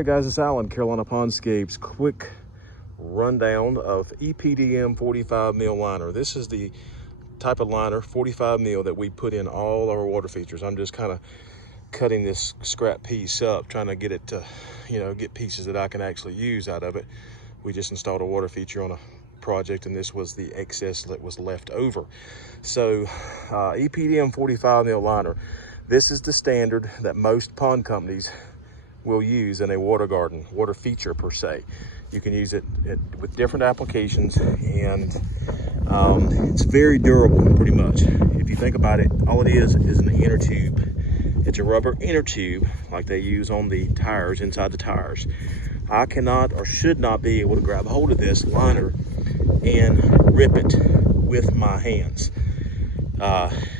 Hey guys, it's Alan, Carolina Pondscapes. Quick rundown of EPDM 45 mil liner. This is the type of liner, 45 mil, that we put in all our water features. I'm just kind of cutting this scrap piece up, trying to get it to, get pieces that I can actually use out of it. We just installed a water feature on a project, and this was the excess that was left over. So EPDM 45 mil liner. This is the standard that most pond companies will use in a water garden, water feature per se. You can use it with different applications, and it's very durable pretty much. If you think about it, all it is an inner tube. It's a rubber inner tube like they use on the tires, inside the tires. I cannot or should not be able to grab hold of this liner and rip it with my hands.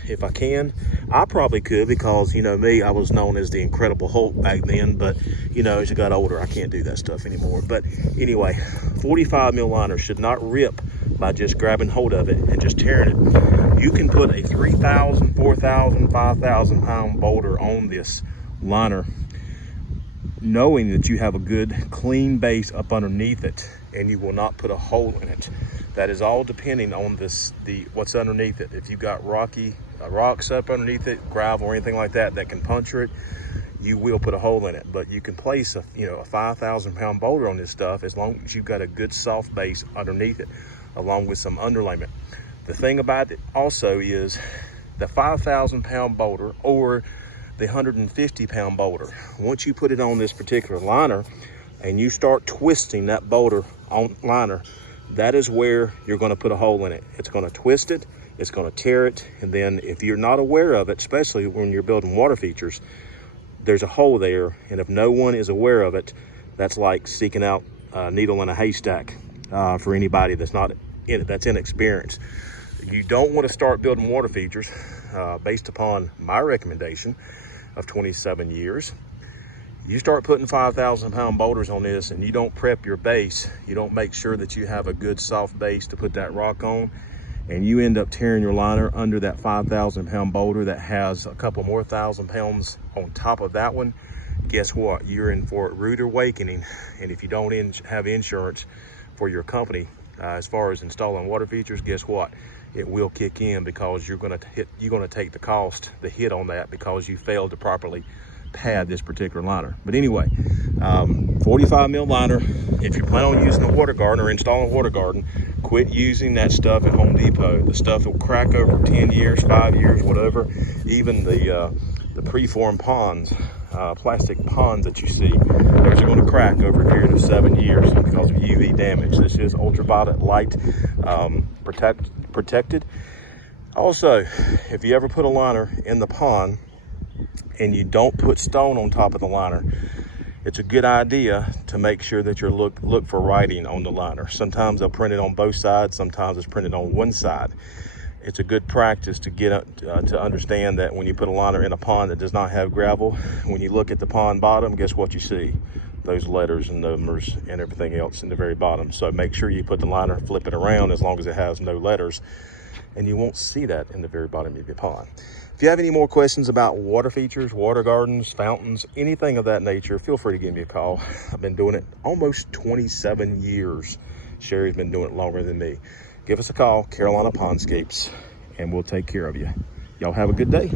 If I can, I probably could, because me, I was known as the Incredible Hulk back then, but as I got older, I can't do that stuff anymore. But anyway, 45 mil liner should not rip by just grabbing hold of it and just tearing it. You can put a 3,000, 4,000, 5,000 pound boulder on this liner, knowing that you have a good clean base up underneath it, and you will not put a hole in it. That is all depending on what's underneath it. If you've got rocks up underneath it, gravel or anything like that can puncture it, you will put a hole in it. But you can place a 5,000 pound boulder on this stuff as long as you've got a good soft base underneath it, along with some underlayment. The thing about it also is the 5,000 pound boulder or the 150 pound boulder, once you put it on this particular liner and you start twisting that boulder on liner, that is where you're going to put a hole in it. It's going to twist it, it's going to tear it, and then if you're not aware of it, especially when you're building water features, there's a hole there, and if no one is aware of it, that's like seeking out a needle in a haystack for anybody that's inexperienced. You don't want to start building water features based upon my recommendation of 27 years. You start putting 5,000 pound boulders on this and you don't prep your base, you don't make sure that you have a good soft base to put that rock on, and you end up tearing your liner under that 5,000 pound boulder that has a couple more 1,000 pounds on top of that one. Guess what? You're in for a rude awakening. And if you don't have insurance for your company as far as installing water features, guess what? It will kick in, because you're going to take the hit on that, because you failed to properly pad this particular liner. But anyway, 45 mil liner. If you plan on using a water garden or installing a water garden, quit using that stuff at Home Depot. The stuff will crack over 10 years, 5 years, whatever. Even the preformed ponds, plastic ponds that you see, those are going to crack over a period of 7 years because of UV damage. This is ultraviolet light protected. Also, if you ever put a liner in the pond and you don't put stone on top of the liner, it's a good idea to make sure that you look for writing on the liner. Sometimes they'll print it on both sides, sometimes it's printed on one side. It's a good practice to get to understand that when you put a liner in a pond that does not have gravel, when you look at the pond bottom, guess what you see? Those letters and numbers and everything else in the very bottom. So make sure you put the liner, flip it around as long as it has no letters, and you won't see that in the very bottom of your pond. If you have any more questions about water features, water gardens, fountains, anything of that nature, feel free to give me a call. I've been doing it almost 27 years. Sherry's been doing it longer than me. Give us a call, Carolina Pondscapes, and we'll take care of you. Y'all have a good day.